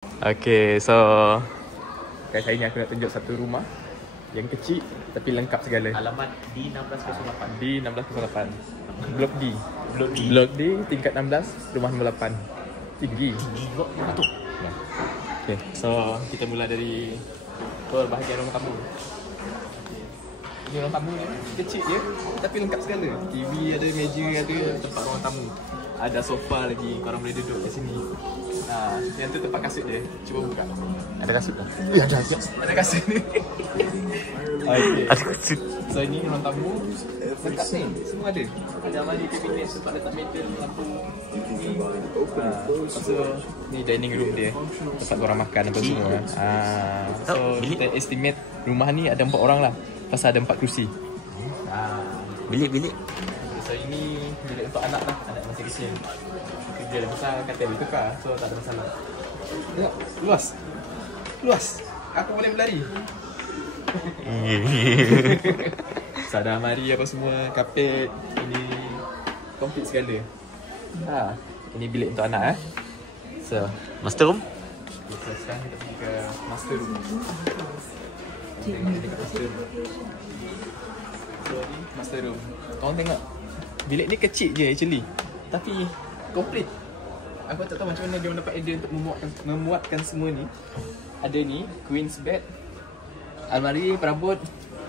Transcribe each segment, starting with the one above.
Okay, so guys, hari ni aku nak tunjuk satu rumah yang kecil tapi lengkap segala. Alamat D1608. D1608. Blok D. Blok D, tingkat 16, rumah nombor 8. Tinggi. Blok mana tu? Ya. Okay, so kita mula dari bahagian ruang tamu. Ini ruang tamu ni kecil je tapi lengkap segala. TV ada, meja ada, tempat ruang tamu. Ada sofa lagi, korang boleh duduk kat sini. Yang tu tempat kasut dia. Cuba buka. Ada kasut tak? Ya, ada. Ada kasut ni. Okay. Ada kasut. So ini ruang tamu. Lengkap ni, semua ada. Ada almari, kabinet, tempat letak meja, lampu. Lepas tu ni dining room dia. Tempat korang makan apa semua. So kita estimate rumah ni ada 4 orang lah. Pasal ada 4 kerusi. Bilik-bilik. So ini bilik untuk anak lah. Anak masih kecil. Dia besar katil dia tukar. So tak ada masalah. Tengok, luas. Luas. Aku boleh berlari. So ada almari apa semua, kapet. Ini komplit segala. Ini bilik untuk anak So Master room. so sekarang kita pergi ke master room. Tengok dekat master room. So ni master room. Korang tengok, bilik ni kecil je actually, tapi komplit. Aku tak tahu macam mana dia dapat idea untuk memuatkan semua ni. Ada ni queen's bed, almari, perabot,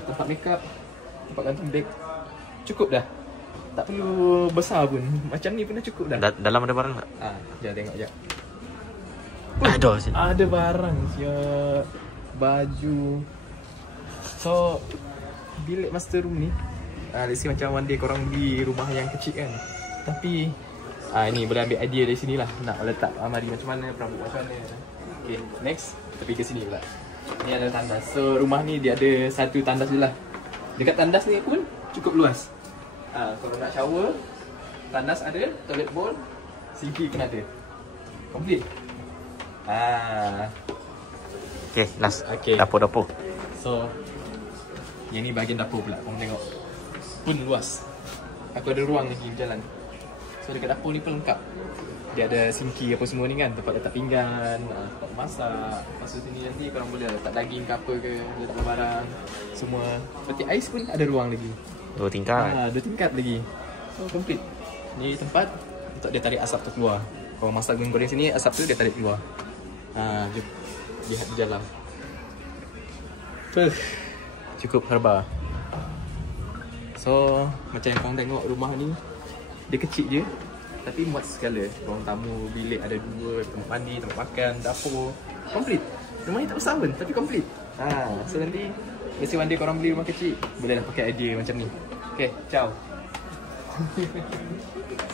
tempat makeup, tempat gantung beg. Cukup dah. Tak perlu besar pun. Macam ni pun dah cukup dah. Dalam ada barang tak? Jom tengok jap. Ada sini. Ada barang siap. Baju. So bilik master room ni, let's say macam one day korang beli rumah yang kecil kan, tapi ini boleh ambil idea dari sini lah. Nak letak almari macam mana, perabot macam mana. Okay, next kita pergi ke sini pula. Ni ada tandas. So rumah ni dia ada satu tandas je lah. Dekat tandas ni pun cukup luas. Kalau nak shower, tandas ada, toilet bowl, sinki pun ada. Complete. Okay, last. Okay. Dapur-dapur. So yang ni bahagian dapur pula. Korang tengok pun luas. Aku ada ruang lagi berjalan. So dekat dapur ni pun lengkap. Dia ada sinki apa semua ni kan, tempat letak pinggan, tempat masak. Lepas tu sini nanti korang boleh letak daging ke apa ke, letak barang semua. Peti ais pun ada ruang lagi. 2 tingkat. 2 tingkat lagi. So complete. Ni tempat untuk dia tarik asap tu keluar. Kalau masak goreng sini, asap tu dia tarik keluar. Jom lihat di dalam. Cukup herba. So macam yang korang tengok, rumah ni dia kecil je tapi muat segala. Ruang tamu, bilik ada 2, tempat mandi, tempat makan, dapur. Complete. Rumah ni tak besar pun tapi complete. So nanti mesti one day korang beli rumah kecil, boleh lah pakai idea macam ni. Okay, ciao.